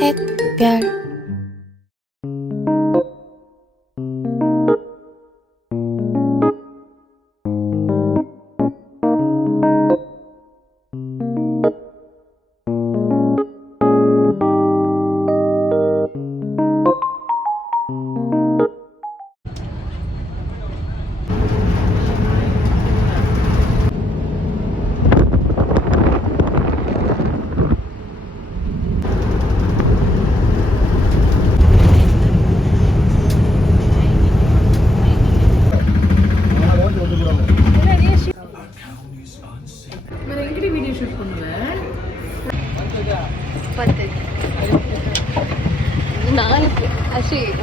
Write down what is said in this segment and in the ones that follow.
샛별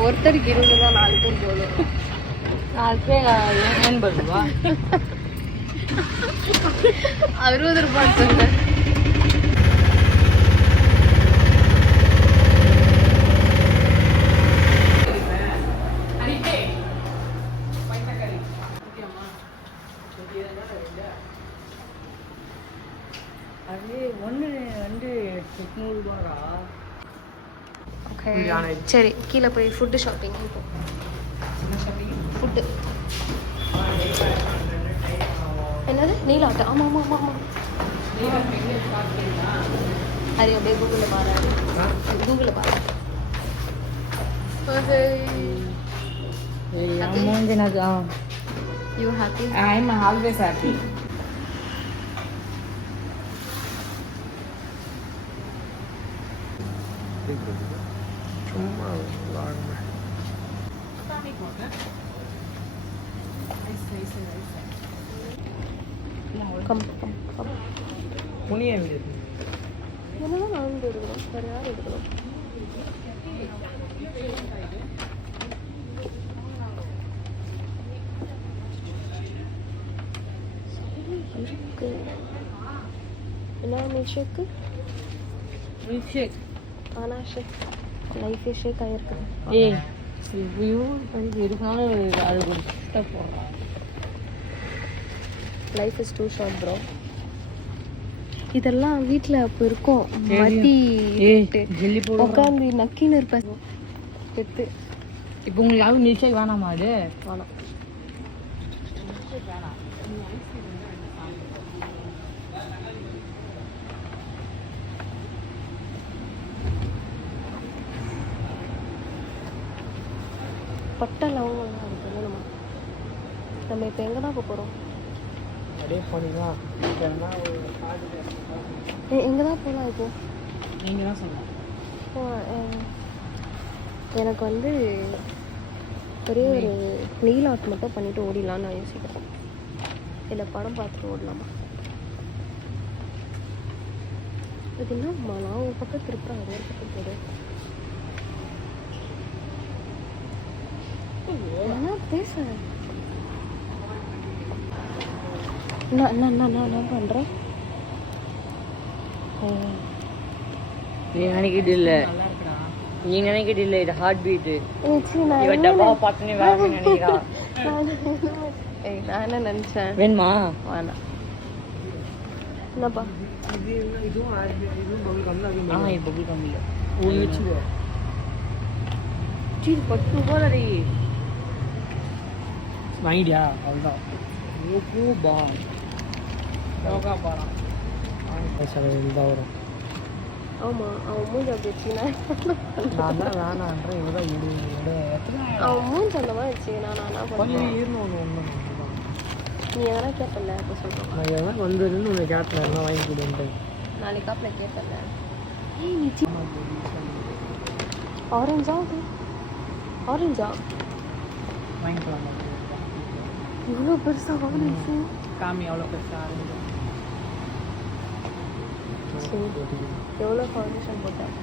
ஒருத்தருக்கு 20 தான் 4 பேர் போதும் 4 பேர் 80 ரூபா 60 ரூபாய் சொன்னேன் அது ஒன்று வந்து 800 ரூபாடா. சரி கீழே போய் ஃபுட்டு ஷாப்பிங் ஃபுட்டு என்னது நீலாட்டு ஆமாம் ஆமாம் ஆமாம் ஆமாம் அது அப்படியே கூகுளில் பாரு கூகுளில் பாரு you happy I am always happy. சும்மா கம் கம் கம் புனிய என்னதான் நான் எடுக்கணும் வேறு யார் எடுக்கணும் இருக்கு என்ன மில்க் ஷேக்கு மில்க் ஷேக் ஆனா ஷேக் லைஃபே ஷேக் ஆகிருக்கு இருக்கனாலும் அது குடிச்சுட்டா போகலாம். Life is too short bro. இதெல்லாம் வீட்டில் அப்போ இருக்கும் மத்தி உட்காந்து நக்கின்னு இருப்பேன் எடுத்து. இப்போ உங்களுக்கு யாரும் மில்க் ஷேக் வேணாமா? அது வேணாம். பட்டை லவங்கெல்லாம் இருக்குது நம்ம இப்போ எங்கே தான் போகிறோம்? அப்படியே போனீங்களா எங்கே தான் போகலாம் இப்போ? நீங்கள் தான் சொல்லலாம். எனக்கு வந்து ஒரே ஒரு நீல் ஆர்ட் மட்டும் பண்ணிவிட்டு ஓடிடலான்னு நான் யோசிக்கிறேன். இல்லை படம் பார்த்துட்டு ஓடலாமா? இது என்னம்மா நான் ஒரு பக்கம் திருப்பேன் ஒரு பக்கம் போடு. என்ன பேச நான் பண்ணுறேன். நீ நினைக்கிட்டு இல்லை, நீ நினைக்கிட்டு இல்லை, இது ஹார்ட் பீட்டு. நான் என்ன நினச்சேன் வேணுமா? வேணாம். என்னப்பா இதுவும் பபுள் கம் தான். இது பபுள் கம் இல்லை. ஒன்று வச்சுக்கோ. சரி 10 ரூபாய் வாங்கிட்டியா? அவ்வளோதான். ரூபா யோகா பாரம் இதாக வரும். ஆமாம் அவன் மூஞ்சி அப்படி வச்சுனா நான் தான் வேணான்றேன். இவ்வளோதான் எத்தனை அவன் மூஞ்சி அந்த மாதிரி வச்சு நான் என்ன பண்ணுவேன்? ஒன்று நீ எதனா கேட்பல அப்போ சொல்கிறேன். நான் எதனா வந்துன்னு உன்னை கேட்டேன் என்ன வாங்கி கொடுன்ட்டு. நாளைக்கு காப்பில் கேட்பல. ஆரஞ்சா? அது ஆரஞ்சா வாங்கிக்கலாம். இவ்வளோ பெருசாக ஆரஞ்சு காமி அவ்வளோ பெருசாக. எவ்வளோ ஃபவுண்டேஷன் போட்டேன்?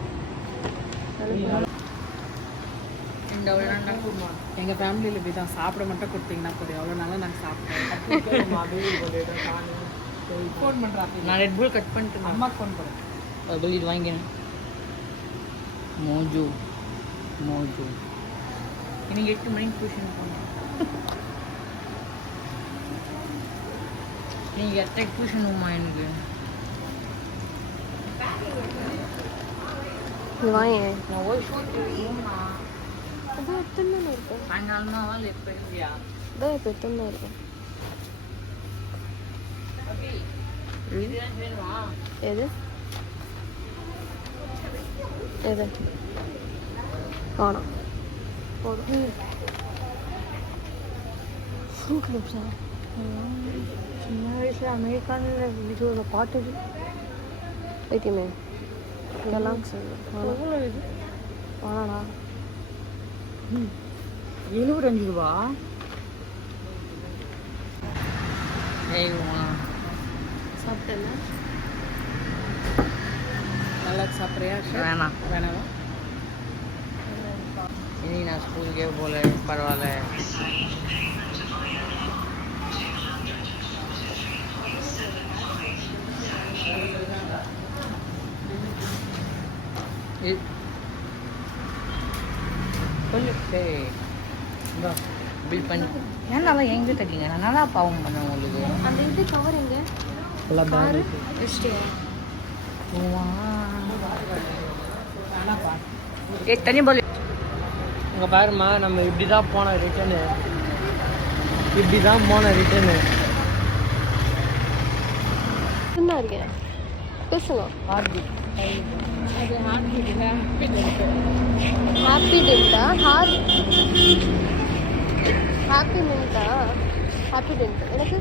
எங்கள் ஃபேமிலியில் இப்படி தான் சாப்பிட மட்டும் கொடுத்தீங்கன்னா போதும். எவ்வளோ நாளாக நாங்கள் சாப்பிட்டோம். ஃபோன் பண்ணுறாங்க. நான் ரெட் புல் கட் பண்ணிட்டு அம்மாவுக்கு ஃபோன் பண்ணுறேன். அது இது வாங்கினேன். மோஜோ மோஜோ இன்னைக்கு 8 மணிக்கு டியூஷன் போனேன். நீங்கள் எத்தனை டியூஷன் போமா? எனக்கு இது வாங்க. நான் ஒரு ஷூட் அது எத்தனை தானே இருக்கும்? சாயங்காலமா தான் எப்போ இருக்கியா இதோ இப்போ எத்தனை தான் இருக்கும்? எது எது காணோம். போதும். ஃப்ரூட் லூப்ஸா? சின்ன வயசுல அமெரிக்கான வீடியோவில் பார்த்தது வைத்தியமே இதெல்லாம் எவ்வளோ இது வேணாடா. 75 ரூபா. சாப்பிட்டேன்ல. நல்லா சாப்பிட்றியா? வேணாம் வேணாவா? இனி நான் ஸ்கூலுக்கே போகல பரவாயில்ல. கொஞ்சம் இந்தா பில் பண்ணி ஏன் நல்லா எங்கே தட்டிங்க நான் நல்லா பாவம் பண்ணேன் உங்களுக்கு. அந்த இது கவர் எங்க? எல்லாம் காரு பேக் வச்சிட்டியா? ஏ தனி போல இங்கே பாருமா, நம்ம இப்படி தான் போனோம் ரிட்டர்னு. இப்படி தான் போனோம் ரிட்டர்னு. சும்மா இருக்கேன் பேசுங்க. ஹாப்பி டென்ட்டா? ஹாப்பி மின்ட்டா? ஹாப்பி டென்ட் எனக்கு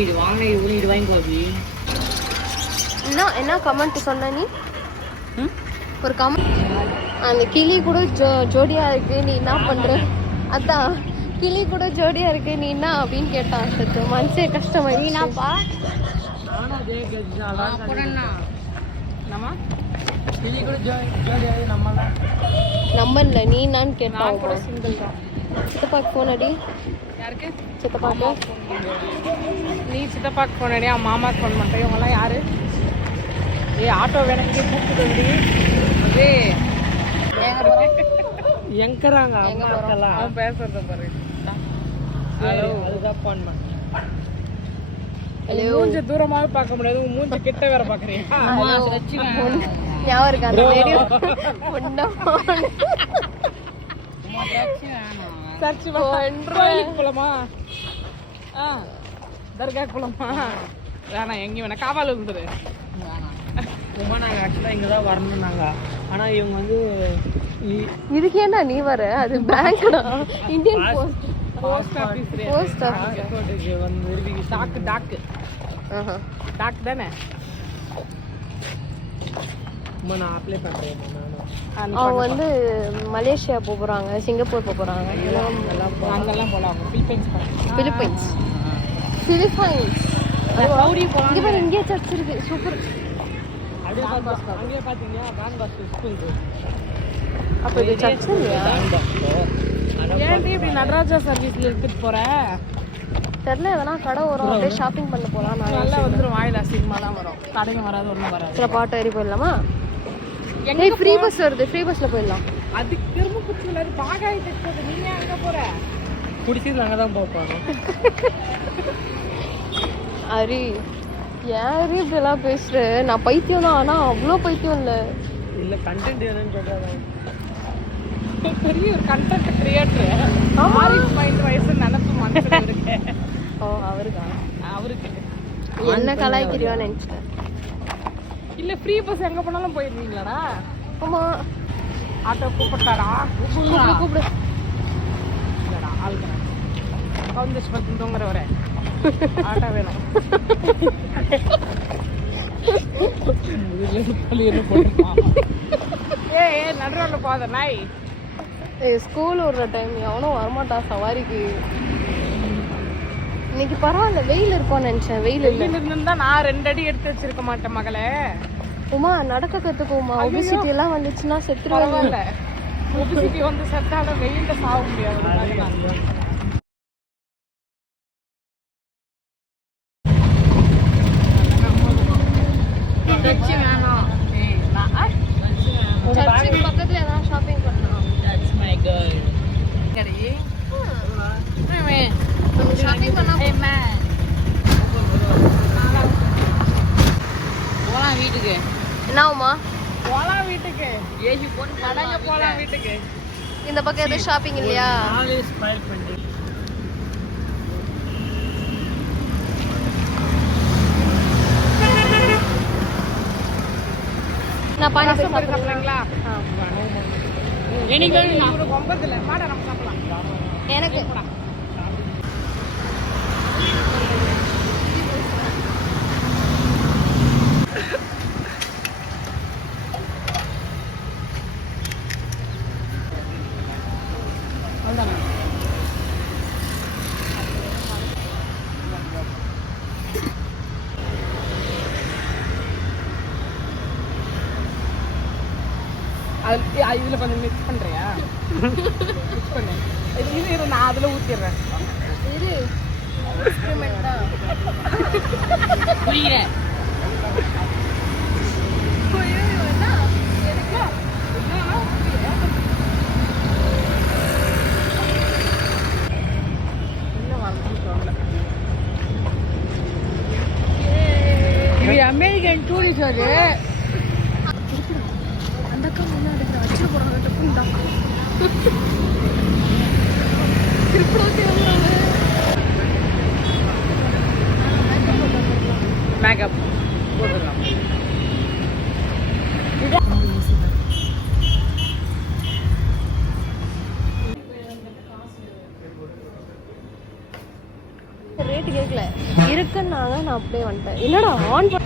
இது வாங்க இது வாங்கிக்கோ அப்படி. என்ன கமெண்ட் சொன்ன நீ? ஒரு கமெண்ட், அந்த கிளி கூட ஜோடியா இருக்கு நீ என்ன பண்ற? அதான் கிளி கூட ஜோடியா இருக்கு நீ என்ன அப்படின்னு கேட்டான். சத்து மனசே கஷ்டமாயிடுச்சுப்பா. கிளி கூட ஜோடியாகி நம்மளாம் நம்ம இல்லை நீ என்னான்னு கேட்டான். கூட சிங்கிள் தான். சித்தப்பாக்கு ஃபோன் அடி. யாருக்கு? சித்தப்பாக்கு. நீ சித்தப்பாக்கு ஃபோன் அடி, அவன் மாமாக்கு ஃபோன் பண்ணுறேன். இவங்கெல்லாம் யாரு? ஆட்டோ வேணும் இங்கே கூப்பிட்டு அதே எங்கறாங்க அம்மாக்கெல்லாம். அவன் பேசுறத பாரு. ஹலோ, அதுதான் ஃபோன் பண்ண. மூஞ்ச தூரமாவே பார்க்க முடியாது, உன் மூஞ்ச கிட்ட வேற பாக்குறீங்க. ஞாபகம் இருக்கா அந்த ரேடியோ? சர்ச் கோயிலுக்கு போலாமா? தர்காக்கு போலாமா? வேணாம், எங்கேயும் வேணாம், காவால் இருந்துரு. சும்மா நாங்கள் ஆக்சுவலாக இங்கே தான் வரணும் நாங்கள். ஆனால் இவங்க வந்து இதுக்கு ஏன்னா நீ வர? அது பேங்க்டா, Indian post. Post office post office வந்து டாக்கு டாக் தானே. அம்மா நான் அப்ளை பண்ணுறேன். அவங்க வந்து மலேசியா போகிறாங்க, சிங்கப்பூர் போகிறாங்க, அங்கெல்லாம் போகலாம். பிலிப்பைன்ஸ். இங்கே பாரு, இங்கே சர்ச் இருக்கு, சூப்பர். அங்கேயே பார்த்தீங்கன்னா டான் பாஸ்கோ ஸ்கூல். அப்போ இது சர்ச் இல்லையா? ஏன்டி இப்படி நடராஜா சர்வீஸ்ல எடுத்துட்டு போறேன்? தெரியல, எதனா கடை வரும், அப்படியே ஷாப்பிங் பண்ண போகலாம். நல்லா வந்துடும், வாயில் அசிங்கமா தான் வரும், கடைங்க வராது, ஒன்றும் வராது. சில பாட்டு ஏறி போயிடலாமா? எங்கே ஃப்ரீ பஸ் வருது, ஃப்ரீ பஸ்ஸில் போயிடலாம். அதுக்கு திரும்ப குச்சியில் அது பாகாய் தைச்சது. நீங்க எங்கே போற? குடிச்சிட்டு அங்கே தான் போப்பாங்க. அரி யாரு இப்படிலாம் பேசுற? நான் பைத்தியம் தான், ஆனால் அவ்வளோ பைத்தியம் இல்லை. இல்லை, கண்டென்ட் என்னன்னு சொல்றாங்க. பெரிய ஒரு கண்டென்ட் கிரியேட்டர். மைண்ட் வயசு நினைப்பு மனசுல இருக்கு. ஓ, அவருக்கா? அவருக்கு என்ன கலாய்க்கிறியோன்னு நினைச்சேன். இல்லை, ஃப்ரீ பஸ் எங்கே போனாலும் போயிருந்தீங்களாடா? ஆமாம். ஆட்டோ கூப்பிட்டாரா? கூப்பிடு. இல்லைடா, ஆளுக்கு கவுந்தச்சு பத்து தூங்குற வர ஆட்டோ வேணும். ஏ நடுவில் போத நாய். ஸ்கூல் விடுற டைம் எவனும் வரமாட்டா சவாரிக்கு. இன்னைக்கு பரவாயில்ல, வெயில் இருக்கும்னு நினைச்சேன். வெயில் இருந்தா நான் 2 அடி எடுத்து வச்சிருக்க மாட்டேன் மகளே. உமா நடக்க கத்துக்குமா? ஒபிசிட்டி எல்லாம் வந்துச்சுன்னா செத்துருவாங்க. ஒபிசிட்டி வந்து செத்தால வெயில்ல சாக முடியாது. என்ன ஆகுமா? போலாம் வீட்டுக்கு. ஏசி போன் நடங்க போலாம் வீட்டுக்கு. இந்த பக்கம் எதுவும் ஷாப்பிங் இல்லையா? நான் பானி பூரி சாப்பிடுறீங்களா? எனக்கு ஒரு 9 இல்ல. வாடா நம்ம சாப்பிடலாம். எனக்கு இதுல கொஞ்சம் மிக்ஸ் பண்றியா? மிக்ஸ் பண்ணு. இது நான் அதுல ஊத்திடுறேன். இரு எக்ஸ்பெரிமெண்ட் தான். புரியல. இது அமெரிக்கன் டூரிஸ்ட் அது. அந்த அக்கா முன்னாடி அடிக்கிற அச்சு போறாங்க டப்புன்னு மேக்கப் போட்டுடலாம். ரேட்டு கேட்கல இருக்குன்னாங்க. நான் அப்படியே வந்துட்டேன். என்னடா ஆன் பண்ண